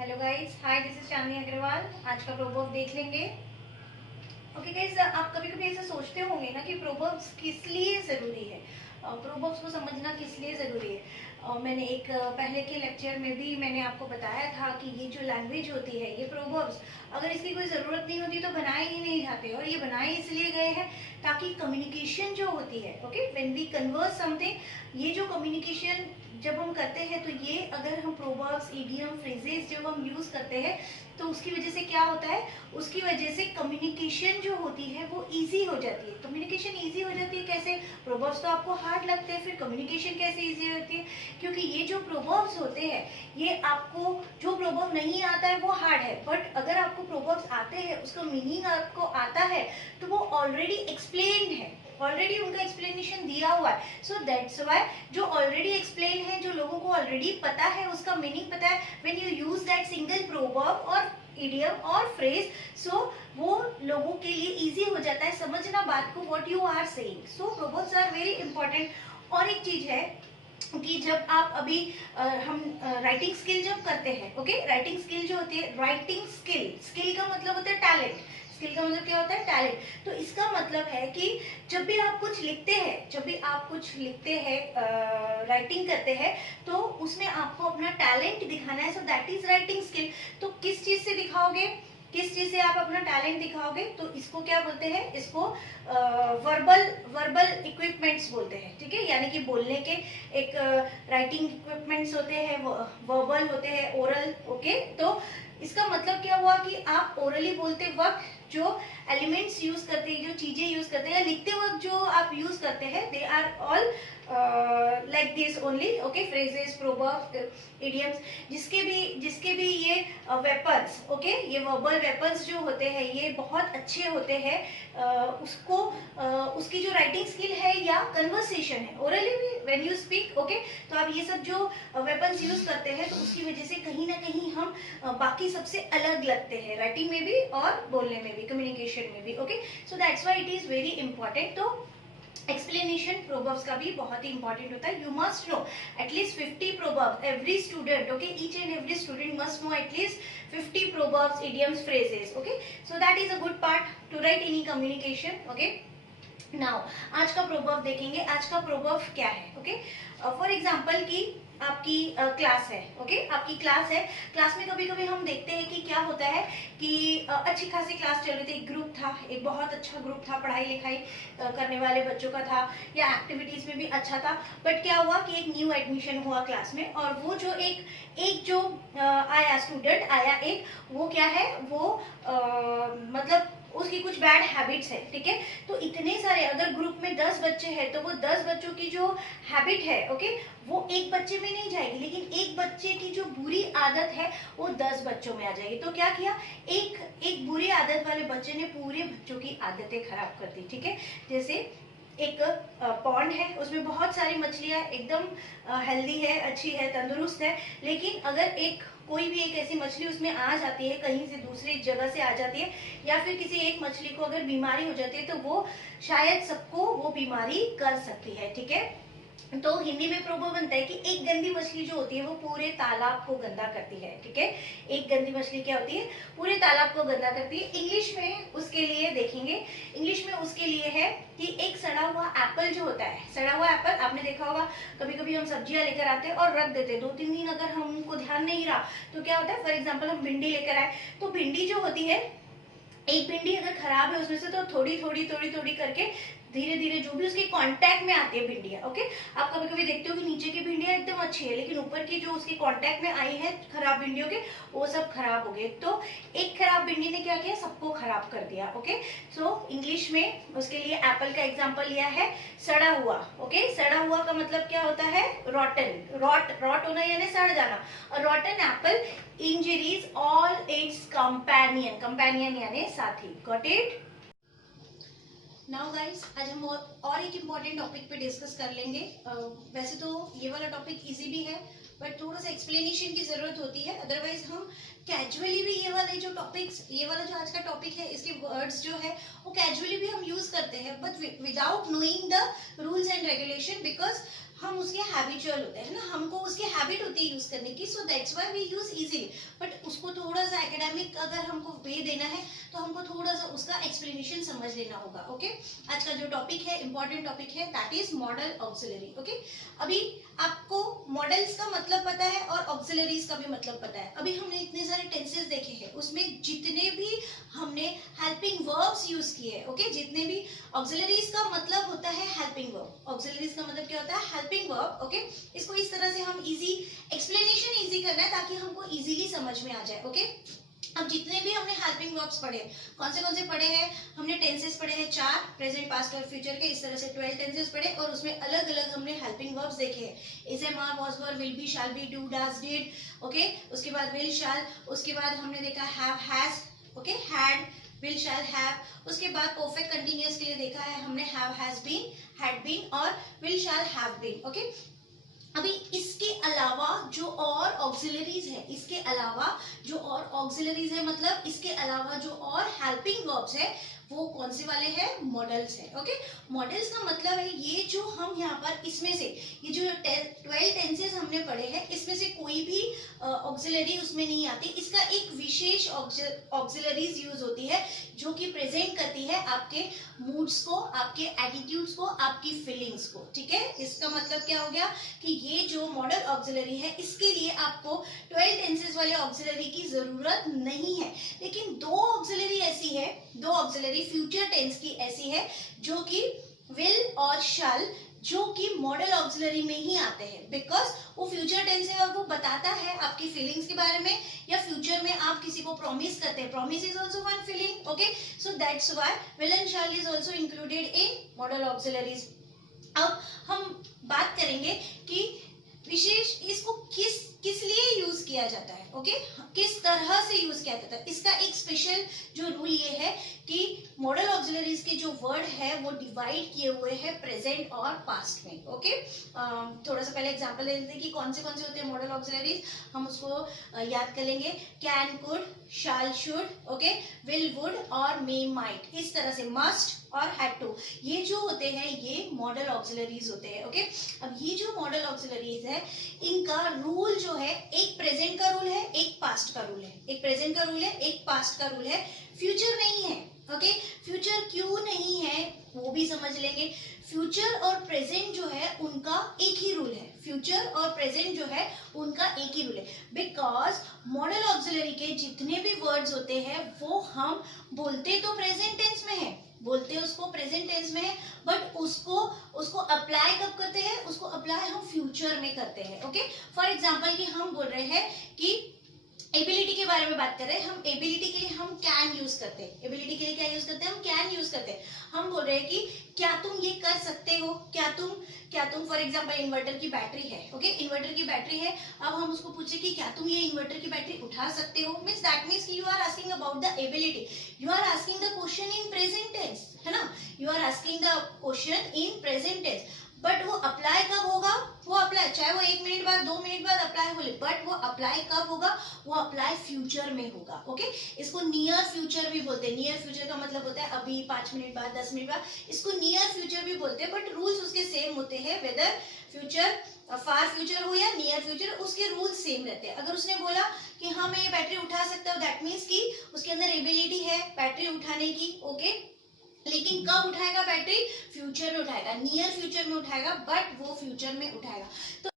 Hello guys, hi, this is Chandni Agarwal. आज का proverb देख लेंगे। ओके गाइस, आप कभी कभी ऐसा सोचते होंगे ना कि प्रोवर्ब्स किस लिए ज़रूरी है। प्रोवर्ब्स को समझना किस लिए ज़रूरी है। मैंने एक पहले के लेक्चर में भी मैंने आपको बताया था कि ये जो लैंग्वेज होती है, ये प्रोवर्ब्स, अगर इसकी कोई ज़रूरत नहीं होती तो बनाए ही नहीं जाते। और ये बनाए इसलिए गए हैं ताकि कम्युनिकेशन जो होती है, okay, when we converse something, ये जो कम्युनिकेशन जब हम करते हैं तो ये अगर हम प्रोवर्ब्स, इडियम, फ्रेजेस जब हम यूज़ करते हैं तो उसकी वजह से क्या होता है, उसकी वजह से कम्युनिकेशन जो होती है वो इजी हो जाती है। कम्युनिकेशन इजी हो जाती है कैसे? प्रोवर्ब्स तो आपको हार्ड लगते हैं, फिर कम्युनिकेशन कैसे इजी होती है? क्योंकि ये जो प्रोवर्ब्स होते हैं, ये आपको जो प्रोवर्ब नहीं आता है वो हार्ड है, बट अगर आपको प्रोवर्ब्स आते हैं, उसका मीनिंग आपको आता है, तो वो ऑलरेडी एक्सप्लेन है, ऑलरेडी उनका एक्सप्लेनेशन दिया हुआ है। सो दैट्स वाई जो ऑलरेडी एक्सप्लेन है, जो लोगों को ऑलरेडी पता है, उसका मीनिंग पता है, when you use that single proverb और इडियम और फ्रेज, सो वो लोगों के लिए इजी हो जाता है समझना बात को, what you are saying. So proverbs are very important. और एक चीज है कि जब आप अभी हम राइटिंग स्किल जब करते हैं, ओके, राइटिंग स्किल जो होती है, राइटिंग स्किल, स्किल का मतलब होता है टैलेंट। स्किल का मतलब क्या होता है? टैलेंट। तो इसका मतलब है कि जब भी आप कुछ लिखते हैं, जब भी आप कुछ लिखते हैं, राइटिंग करते हैं, तो उसमें आपको अपना टैलेंट दिखाना है। So that is writing skill. तो किस चीज से दिखाओगे, किस चीज से आप अपना टैलेंट दिखाओगे? तो इसको क्या बोलते हैं? इसको वर्बल वर्बल इक्विपमेंट्स बोलते हैं, ठीक है। यानी कि बोलने के एक राइटिंग इक्विपमेंट्स होते हैं, वर्बल होते हैं, ओरल, ओके। तो इसका मतलब क्या हुआ कि आप ओरली बोलते वक्त जो एलिमेंट्स यूज करते हैं, जो चीजें यूज करते हैं, या लिखते वक्त जो आप यूज करते हैं, they are all like this only, okay. Phrases, proverbs, idioms, जिसके भी ये वेपन्स, ओके, ये वर्बल वेपन्स जो होते हैं, ये बहुत अच्छे होते हैं। उसको उसकी जो राइटिंग स्किल है या कन्वर्सेशन है, ओरली भी व्हेन यू स्पीक, ओके, तो आप ये सब जो वेपन्स यूज करते हैं, तो उसकी वजह से कहीं ना कहीं हम बाकी सबसे अलग लगते हैं, राइटिंग में भी और बोलने में भी, कम्युनिकेशन में भी, okay. So that's why it is very important. तो एक्सप्लेनेशन प्रोवर्ब्स का भी बहुत ही इंपॉर्टेंट होता है। You must know at least 50 proverbs, every student, okay, each and every student must know at least 50 proverbs, idioms, phrases, okay. So that is a good part to write any communication, okay. Now आज का proverb देखेंगे। आज का proverb क्या है, okay. For example कि आपकी class है, ओके, आपकी क्लास है। क्लास में कभी कभी हम देखते हैं कि क्या होता है कि अच्छी खासी क्लास चल रही थी, एक ग्रुप था, एक बहुत अच्छा ग्रुप था, पढ़ाई लिखाई करने वाले बच्चों का था, या एक्टिविटीज में भी अच्छा था। बट क्या हुआ कि एक न्यू एडमिशन हुआ क्लास में, और वो जो एक एक जो आया स्टूडेंट आया, एक वो क्या है, वो मतलब उसकी कुछ बैड हैबिट्स है, ठीक है। तो इतने सारे, अगर ग्रुप में 10 बच्चे हैं, तो वो 10 बच्चों की जो हैबिट है, ओके, वो एक बच्चे में नहीं जाएगी, लेकिन एक बच्चे की जो बुरी आदत है वो 10 बच्चों में आ जाएगी। तो क्या किया, एक एक बुरी आदत वाले बच्चे ने पूरे बच्चों की आदतें खराब कर दी, ठीक है। जैसे एक पॉन्ड है, उसमें बहुत सारी मछलियां, एकदम हेल्दी है, अच्छी है, तंदुरुस्त है, लेकिन अगर एक कोई भी एक ऐसी मछली उसमें आ जाती है, कहीं से दूसरी जगह से आ जाती है, या फिर किसी एक मछली को अगर बीमारी हो जाती है, तो वो शायद सबको वो बीमारी कर सकती है, ठीक है। तो हिंदी में प्रोवर्ब बनता है कि एक गंदी मछली जो होती है वो पूरे तालाब को गंदा करती है, ठीक है। एक गंदी मछली क्या होती है? पूरे तालाब को गंदा करती है। इंग्लिश में उसके लिए देखेंगे, इंग्लिश में उसके लिए है कि एक सड़ा हुआ एप्पल जो होता है, सड़ा हुआ एप्पल आपने देखा होगा, कभी कभी हम सब्जियां लेकर आते हैं और रख देते हैं, 2-3 दिन अगर हमको ध्यान नहीं रहा तो क्या होता है, फॉर एग्जाम्पल हम भिंडी लेकर आए, तो भिंडी जो होती है, एक भिंडी अगर खराब है उसमें से, तो थोड़ी थोड़ी थोड़ी थोड़ी करके धीरे धीरे जो भी उसके कांटेक्ट में आती है भिंडियां, ओके। आप कभी कभी देखते हो कि नीचे की भिंडियां एकदम अच्छी है, लेकिन ऊपर की जो उसके कांटेक्ट में आई है खराब भिंडियों के, वो सब खराब हो गए। तो एक खराब भिंडी ने क्या किया, सबको खराब कर दिया, ओके। सो इंग्लिश में उसके लिए एप्पल का एग्जाम्पल लिया है, सड़ा हुआ, ओके। सड़ा हुआ का मतलब क्या होता है? रॉटन, रॉट होना यानी सड़ जाना। और रॉटन Apple injuries all it's companion यानी साथी। Got it? नाउ गाइस, आज हम और एक इम्पॉर्टेंट टॉपिक पे डिस्कस कर लेंगे। वैसे तो ये वाला टॉपिक इजी भी है, बट थोड़ा सा एक्सप्लेनेशन की जरूरत होती है, अदरवाइज हम कैजुअली भी ये वाले जो टॉपिक्स, ये वाला जो आज का टॉपिक है, इसके वर्ड्स जो है वो कैजुअली भी हम यूज करते हैं, but without knowing the rules and regulation, because हम उसके हैबिचुअल होते हैं ना, हमको उसकी हैबिट होती है यूज करने की, so that's why we use easily. But उसको थोड़ा सा एकेडमिक अगर हमको वे देना है तो हमको थोड़ा सा उसका एक्सप्लेनेशन समझ लेना होगा। ओके, आज का जो टॉपिक है, इंपॉर्टेंट टॉपिक है, that is model auxiliary. Okay, अभी आपको मॉडल्स का मतलब पता है और ऑक्सिलरीज का भी मतलब पता है। अभी हमने इतने सारे टेंसेस देखे हैं, उसमें जितने भी हमने हेल्पिंग वर्ब्स यूज किए, ओके, जितने भी ऑक्सिलरीज का मतलब होता है हेल्पिंग वर्ब। ऑक्सिलरीज का मतलब क्या होता है? Helping verb. ओके, इसको इस तरह से हम इजी एक्सप्लेनेशन इजी करना है ताकि हमको इजीली समझ में आ जाए। ओके, अब जितने भी हमने हेल्पिंग वर्ब्स पढ़े, कौन से पढ़े हैं? हमने टेंसेस पढ़े हैं 4, प्रेजेंट, पास्ट और फ्यूचर के, इस तरह से 12 टेंसेस पढ़े और उसमें अलग अलग हमने हेल्पिंग वर्ब्स देखे हैं। Is, am, are, was, were, will be, shall be, do, does, did. Okay, उसके बाद विल, शैल, उसके बाद हमने देखा have, has, okay, had, will, shall, have. उसके बाद परफेक्ट कंटिन्यूअस के लिए देखा है हमने have, has been, had been और will, shall, have been. Okay, अभी इसके अलावा जो और ऑक्सिलरीज है, इसके अलावा जो और ऑक्सिलरीज है, मतलब इसके अलावा जो और हेल्पिंग वर्ब्स है, वो कौन से वाले हैं? मॉडल्स है। ओके, मॉडल्स का मतलब है ये जो हम यहाँ पर इसमें से ये जो 12 टेंसेस हमने पढ़े हैं, इसमें से कोई भी ऑक्सिलरी उसमें नहीं आती। इसका एक विशेष ऑक्सिलरीज यूज होती है जो कि प्रेजेंट करती है आपके मूड्स को, आपके एटीट्यूड्स को, आपकी फीलिंग्स को। ठीक है, इसका मतलब क्या हो गया कि ये जो मॉडल ऑक्सिलरी है, इसके लिए आपको 12 टेंसेस वाले ऑक्सिलरी की जरूरत नहीं है। लेकिन दो ऑक्सिलरी ऐसी है, दो ऑक्सिलरी फ्यूचर टेंस की ऐसी है जो कि विल और शैल, जो कि मॉडल ऑक्सिलरी में ही आते हैं, बिकॉज वो फ्यूचर टेंस है और वो बताता है आपकी फीलिंग्स के बारे में, या फ्यूचर में आप किसी को प्रॉमिस करते हैं, promise is also one feeling. Okay, so that's why will and shall is also included in model auxiliaries. अब हम बात करेंगे कि विशेष इसको किस लिए यूज किया जाता है। ओके, किस तरह से यूज किया जाता है, इसका एक स्पेशल जो रूल ये है कि मॉडल ऑक्सिलरीज के जो वर्ड है वो डिवाइड किए हुए हैं प्रेजेंट और पास्ट में। ओके, थोड़ा सा पहले एग्जांपल ले लेते हैं कि कौन से होते हैं मॉडल ऑक्सिलरीज, हम उसको याद कर लेंगे। Can, could, shall, should, okay, will, would और मे, माइट, इस तरह से मस्ट और हैड टू, ये जो होते हैं ये मॉडल ऑक्सिलरीज होते हैं। ओके, अब ये जो मॉडल ऑक्सिलरीज है, इनका रूल जो है, एक प्रेजेंट का रूल है, एक पास्ट का रूल है, एक प्रेजेंट का रूल है, एक पास्ट का रूल है, फ्यूचर नहीं है। ओके, फ्यूचर क्यों नहीं है वो भी समझ लेंगे। फ्यूचर और प्रेजेंट जो है उनका एक ही रूल है, फ्यूचर और प्रेजेंट जो है उनका एक ही रूल है, बिकॉज मॉडल ऑक्सिलरी के जितने भी वर्ड्स होते हैं वो हम बोलते तो प्रेजेंट टेंस में है, बोलते हैं उसको प्रेजेंट टेंस में है, बट उसको अप्लाई कब करते हैं? उसको अप्लाई हम फ्यूचर में करते हैं। ओके, फॉर एग्जांपल कि हम बोल रहे हैं कि एबिलिटी के बारे में बात कर रहे हैं, हम एबिलिटी के लिए हम कैन यूज करते हैं, एबिलिटी के लिए क्या यूज करते हैं? हम कैन यूज करते हैं। हम बोल रहे हैं कि क्या तुम ये कर सकते हो, क्या तुम फॉर एग्जांपल इन्वर्टर की बैटरी है, ओके, इन्वर्टर की बैटरी है, अब हम उसको पूछे कि क्या तुम ये इन्वर्टर की बैटरी उठा सकते हो, means that means you are asking about the ability, you are asking the question in present tense, है ना, you are asking the question in present tense, but वो अप्लाई कब होगा? वो अप्लाई चाहे वो 1 मिनट बाद, 2 मिनट बाद अप्लाई हो, बट वो अप्लाई कब होगा? वो अप्लाई फ्यूचर में होगा। ओके, इसको नियर फ्यूचर भी बोलते हैं, नियर फ्यूचर का मतलब होता है अभी, 5 मिनट बाद, 10 मिनट बाद, इसको नियर फ्यूचर भी बोलते हैं, बट रूल्स उसके सेम होते हैं, वेदर फ्यूचर फार फ्यूचर हो या नियर फ्यूचर, उसके रूल्स सेम रहते हैं। अगर उसने बोला कि हाँ मैं ये बैटरी उठा सकता हूँ, दैट मीन्स कि उसके अंदर एबिलिटी है बैटरी उठाने की। ओके, लेकिन कब उठाएगा बैटरी? फ्यूचर में उठाएगा, नियर फ्यूचर में उठाएगा, बट वो फ्यूचर में उठाएगा। तो